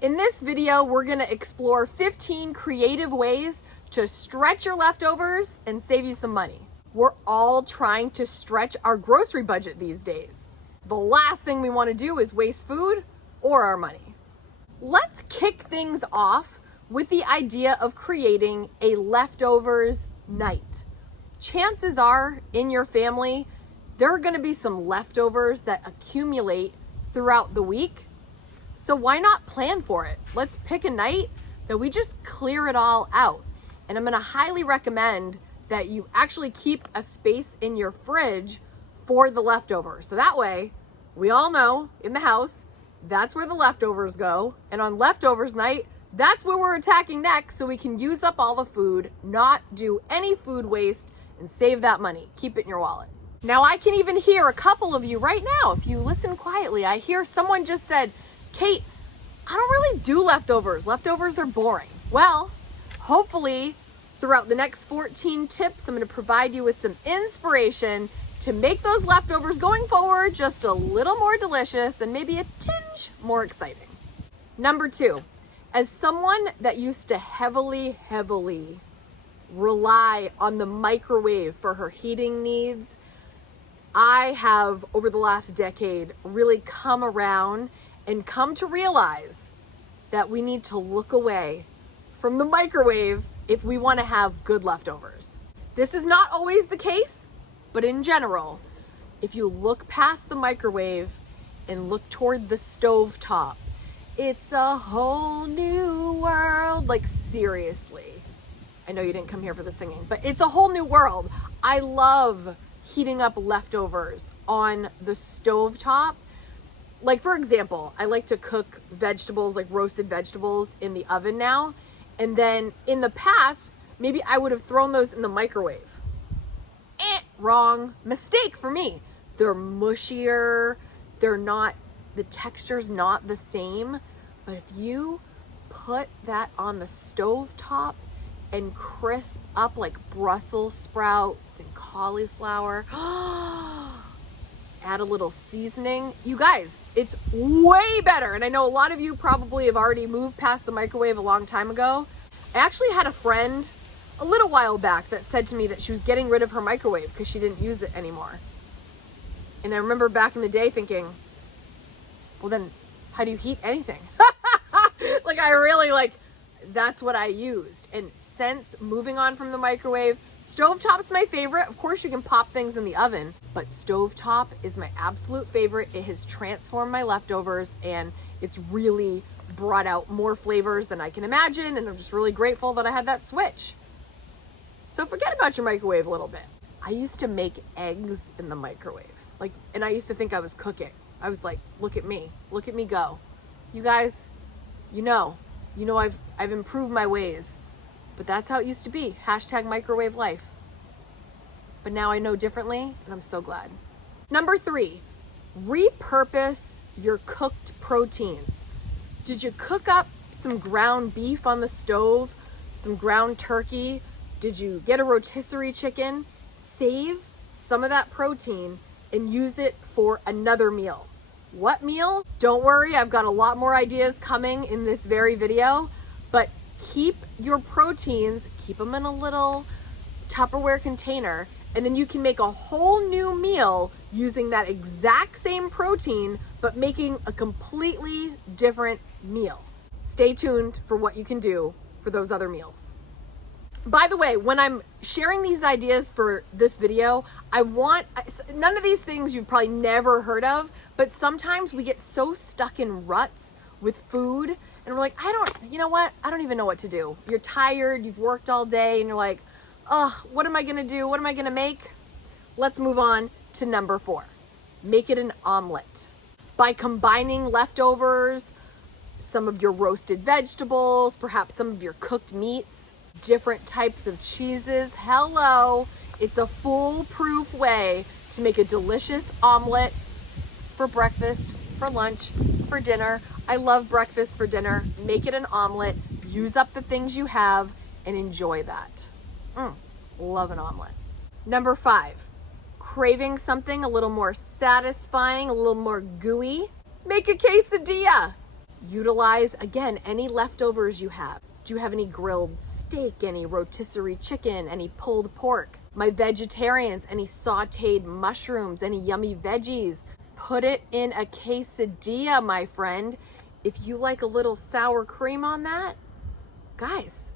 In this video, we're gonna explore 15 creative ways to stretch your leftovers and save you some money. We're all trying to stretch our grocery budget these days. The last thing we wanna do is waste food or our money. Let's kick things off with the idea of creating a leftovers night. Chances are in your family, there are gonna be some leftovers that accumulate throughout the week. So why not plan for it? Let's pick a night that we just clear it all out. And I'm gonna highly recommend that you actually keep a space in your fridge for the leftovers. So that way, we all know in the house, that's where the leftovers go. And on leftovers night, that's where we're attacking next, so we can use up all the food, not do any food waste, and save that money. Keep it in your wallet. Now I can even hear a couple of you right now, if you listen quietly, I hear someone just said, Kate, I don't really do leftovers. Leftovers are boring. Well, hopefully throughout the next 14 tips, I'm going to provide you with some inspiration to make those leftovers going forward just a little more delicious and maybe a tinge more exciting. Number 2, as someone that used to heavily rely on the microwave for her heating needs, I have over the last decade really come around and come to realize that we need to look away from the microwave if we want to have good leftovers. This is not always the case, but in general, if you look past the microwave and look toward the stove top, it's a whole new world. Like seriously. I know you didn't come here for the singing, but it's a whole new world. I love heating up leftovers on the stove top. Like for example, I like to cook vegetables, like roasted vegetables in the oven now. And then in the past, maybe I would have thrown those in the microwave. Wrong. Mistake for me. They're mushier. The texture's not the same. But if you put that on the stove top and crisp up like Brussels sprouts and cauliflower, add a little seasoning. You guys, it's way better. And I know a lot of you probably have already moved past the microwave a long time ago. I actually had a friend a little while back that said to me that she was getting rid of her microwave because she didn't use it anymore. And I remember back in the day thinking, well then, how do you heat anything? That's what I used. And since moving on from the microwave, stovetop's my favorite. Of course, you can pop things in the oven, but stovetop is my absolute favorite. It has transformed my leftovers and it's really brought out more flavors than I can imagine. And I'm just really grateful that I had that switch. So forget about your microwave a little bit. I used to make eggs in the microwave. And I used to think I was cooking. I was like, look at me go. You guys, you know I've improved my ways. But that's how it used to be. #microwave life. But now I know differently, and I'm so glad. Number 3, repurpose your cooked proteins. Did you cook up some ground beef on the stove? Some ground turkey? Did you get a rotisserie chicken? Save some of that protein and use it for another meal. What meal? Don't worry, I've got a lot more ideas coming in this very video, but keep your proteins, keep them in a little Tupperware container, and then you can make a whole new meal using that exact same protein, but making a completely different meal. Stay tuned for what you can do for those other meals. By the way, when I'm sharing these ideas for this video, none of these things you've probably never heard of, but sometimes we get so stuck in ruts with food and we're like, you know what? I don't even know what to do. You're tired, you've worked all day, and you're like, what am I gonna do? What am I gonna make? Let's move on to number 4. Make it an omelet. By combining leftovers, some of your roasted vegetables, perhaps some of your cooked meats, different types of cheeses. Hello, it's a foolproof way to make a delicious omelet for breakfast, for lunch, for dinner. I love breakfast for dinner. Make it an omelet, use up the things you have, and enjoy that. Love an omelet. Number 5, craving something a little more satisfying, a little more gooey, make a quesadilla. Utilize, again, any leftovers you have. Do you have any grilled steak, any rotisserie chicken, any pulled pork? My vegetarians, any sauteed mushrooms, any yummy veggies? Put it in a quesadilla, my friend. If you like a little sour cream on that, guys,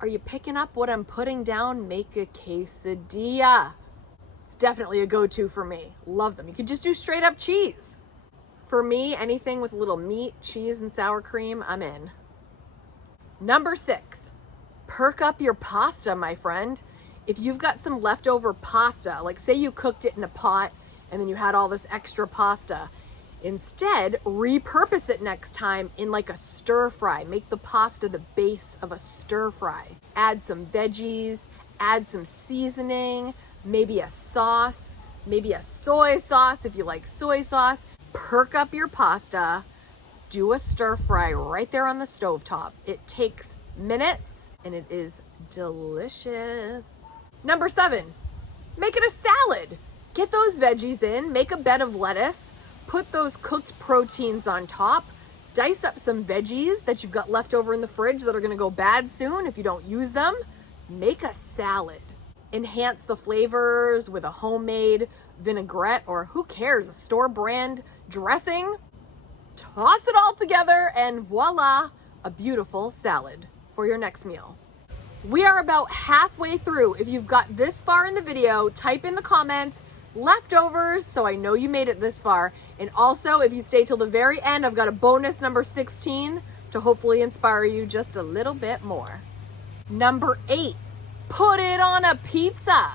are you picking up what I'm putting down? Make a quesadilla. It's definitely a go-to for me. Love them. You could just do straight up cheese. For me, anything with a little meat, cheese, and sour cream, I'm in. Number 6, perk up your pasta, my friend. If you've got some leftover pasta, like say you cooked it in a pot and then you had all this extra pasta, instead, repurpose it next time in like a stir fry. Make the pasta the base of a stir fry. Add some veggies, add some seasoning, maybe a sauce, maybe a soy sauce if you like soy sauce. Perk up your pasta. Do a stir fry right there on the stovetop. It takes minutes and it is delicious. Number 7, make it a salad. Get those veggies in, make a bed of lettuce, put those cooked proteins on top, dice up some veggies that you've got left over in the fridge that are gonna go bad soon if you don't use them. Make a salad. Enhance the flavors with a homemade vinaigrette, or who cares, a store brand dressing. Toss it all together and voila, a beautiful salad for your next meal. We are about halfway through. If you've got this far in the video, type in the comments leftovers so I know you made it this far. And also, if you stay till the very end, I've got a bonus number 16 to hopefully inspire you just a little bit more. Number 8, put it on a pizza.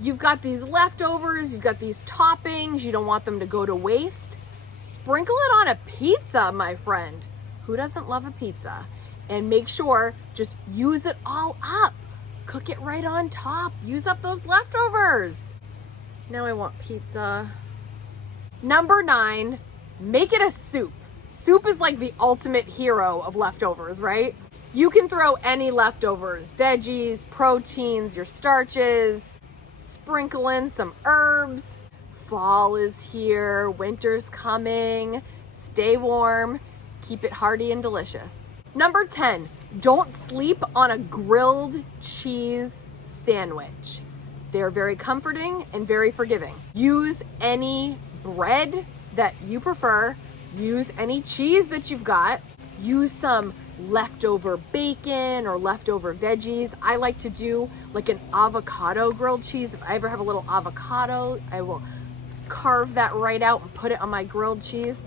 You've got these leftovers, you've got these toppings, you don't want them to go to waste. Sprinkle it on a pizza, my friend. Who doesn't love a pizza? And make sure, just use it all up. Cook it right on top. Use up those leftovers. Now I want pizza. Number 9, make it a soup. Soup is like the ultimate hero of leftovers, right? You can throw any leftovers, veggies, proteins, your starches, sprinkle in some herbs. Fall is here, winter's coming. Stay warm, keep it hearty and delicious. Number 10, don't sleep on a grilled cheese sandwich. They're very comforting and very forgiving. Use any bread that you prefer. Use any cheese that you've got. Use some leftover bacon or leftover veggies. I like to do like an avocado grilled cheese. If I ever have a little avocado, I will carve that right out and put it on my grilled cheese.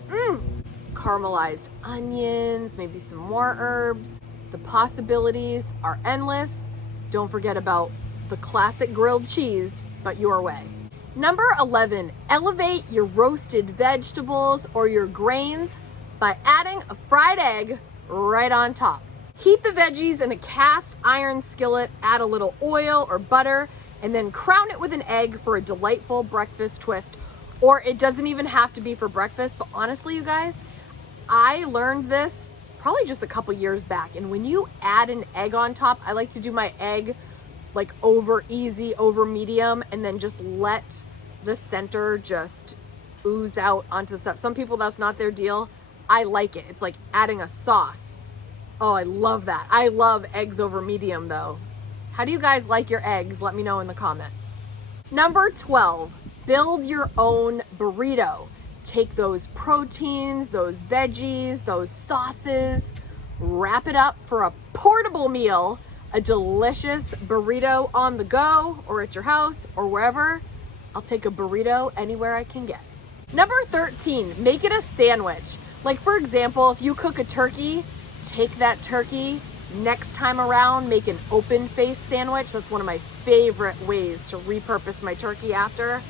Caramelized onions, maybe some more herbs. The possibilities are endless. Don't forget about the classic grilled cheese, but your way. Number 11, elevate your roasted vegetables or your grains by adding a fried egg right on top. Heat the veggies in a cast iron skillet, add a little oil or butter, and then crown it with an egg for a delightful breakfast twist. Or it doesn't even have to be for breakfast, but honestly, you guys, I learned this probably just a couple years back. And when you add an egg on top, I like to do my egg like over easy, over medium, and then just let the center just ooze out onto the stuff. Some people, that's not their deal. I like it. It's like adding a sauce. Oh, I love that. I love eggs over medium though. How do you guys like your eggs? Let me know in the comments. Number 12, build your own burrito. Take those proteins, those veggies, those sauces, wrap it up for a portable meal, a delicious burrito on the go or at your house or wherever. I'll take a burrito anywhere I can get. Number 13, make it a sandwich. Like for example, if you cook a turkey, take that turkey, next time around, make an open face sandwich. That's one of my favorite ways to repurpose my turkey after,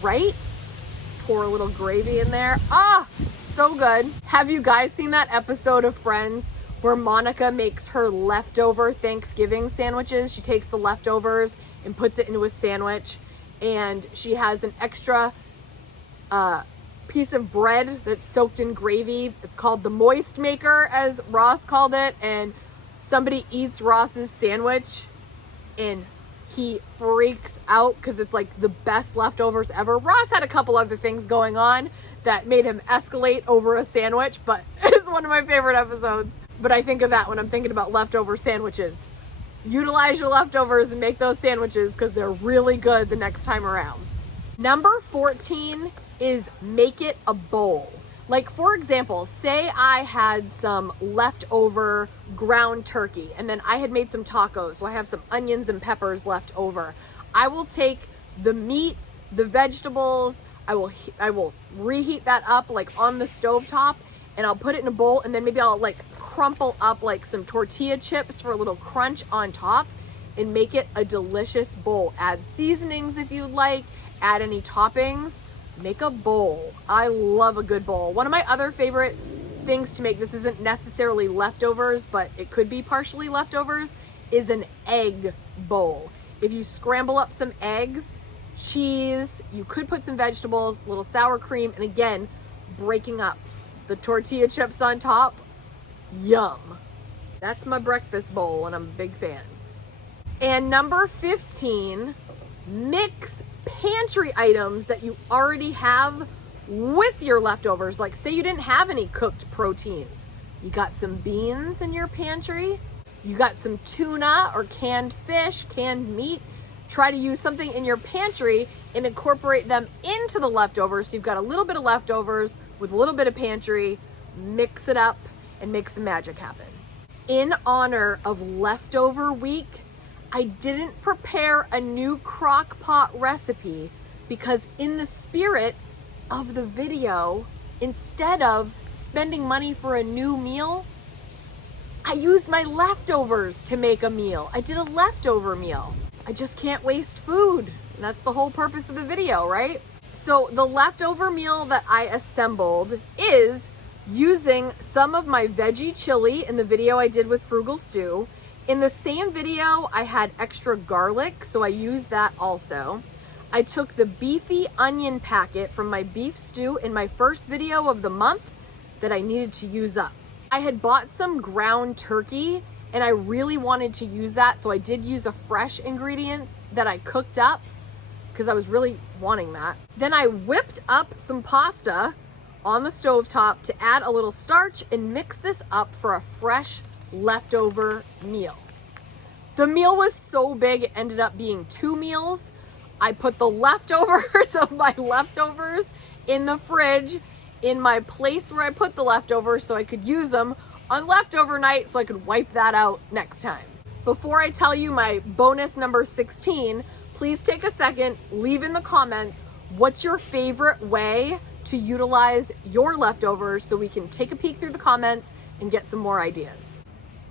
right? Pour a little gravy in there. Ah, so good. Have you guys seen that episode of Friends where Monica makes her leftover Thanksgiving sandwiches? She takes the leftovers and puts it into a sandwich, and she has an extra piece of bread that's soaked in gravy. It's called the moist maker, as Ross called it, and somebody eats Ross's sandwich and He freaks out because it's like the best leftovers ever. Ross had a couple other things going on that made him escalate over a sandwich, but it's one of my favorite episodes. But I think of that when I'm thinking about leftover sandwiches. Utilize your leftovers and make those sandwiches because they're really good the next time around. Number 14 is make it a bowl. Like, for example, say I had some leftover ground turkey and then I had made some tacos, so I have some onions and peppers left over. I will take the meat, the vegetables, I will reheat that up like on the stovetop, and I'll put it in a bowl, and then maybe I'll like crumple up like some tortilla chips for a little crunch on top and make it a delicious bowl. Add seasonings if you'd like, add any toppings. Make a bowl. I love a good bowl. One of my other favorite things to make, this isn't necessarily leftovers, but it could be partially leftovers, is an egg bowl. If you scramble up some eggs, cheese, you could put some vegetables, a little sour cream, and again, breaking up the tortilla chips on top. Yum. That's my breakfast bowl, and I'm a big fan. And number 15, mix pantry items that you already have with your leftovers. Like, say you didn't have any cooked proteins. You got some beans in your pantry, you got some tuna or canned fish, canned meat. Try to use something in your pantry and incorporate them into the leftovers. So you've got a little bit of leftovers with a little bit of pantry. Mix it up and make some magic happen. In honor of leftover week, I didn't prepare a new crock pot recipe because in the spirit of the video, instead of spending money for a new meal, I used my leftovers to make a meal. I did a leftover meal. I just can't waste food. And that's the whole purpose of the video, right? So the leftover meal that I assembled is using some of my veggie chili in the video I did with Frugal Stew. In the same video, I had extra garlic, so I used that also. I took the beefy onion packet from my beef stew in my first video of the month that I needed to use up. I had bought some ground turkey and I really wanted to use that, so I did use a fresh ingredient that I cooked up because I was really wanting that. Then I whipped up some pasta on the stovetop to add a little starch and mix this up for a fresh leftover meal. The meal was so big it ended up being 2 meals. I put the leftovers of my leftovers in the fridge in my place where I put the leftovers so I could use them on leftover night so I could wipe that out next time. Before I tell you my bonus number 16, please take a second, leave in the comments what's your favorite way to utilize your leftovers so we can take a peek through the comments and get some more ideas.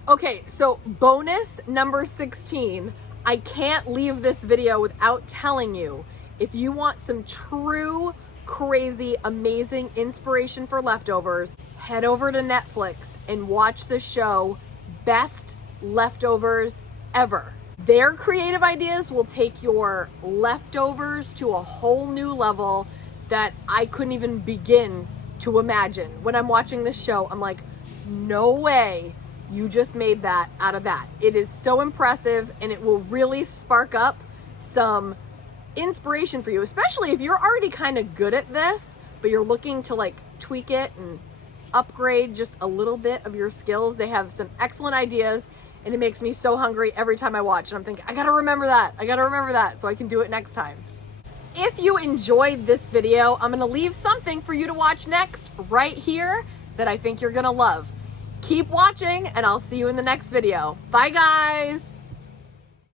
Okay, so bonus number 16, I can't leave this video without telling you, if you want some true, crazy, amazing inspiration for leftovers, head over to Netflix and watch the show Best Leftovers Ever. Their creative ideas will take your leftovers to a whole new level that I couldn't even begin to imagine. When I'm watching this show, I'm like, no way you just made that out of that. It is so impressive, and it will really spark up some inspiration for you, especially if you're already kind of good at this, but you're looking to like tweak it and upgrade just a little bit of your skills. They have some excellent ideas, and it makes me so hungry every time I watch. And I'm thinking, I gotta remember that so I can do it next time. If you enjoyed this video, I'm gonna leave something for you to watch next right here that I think you're gonna love. Keep watching, and I'll see you in the next video. Bye, guys.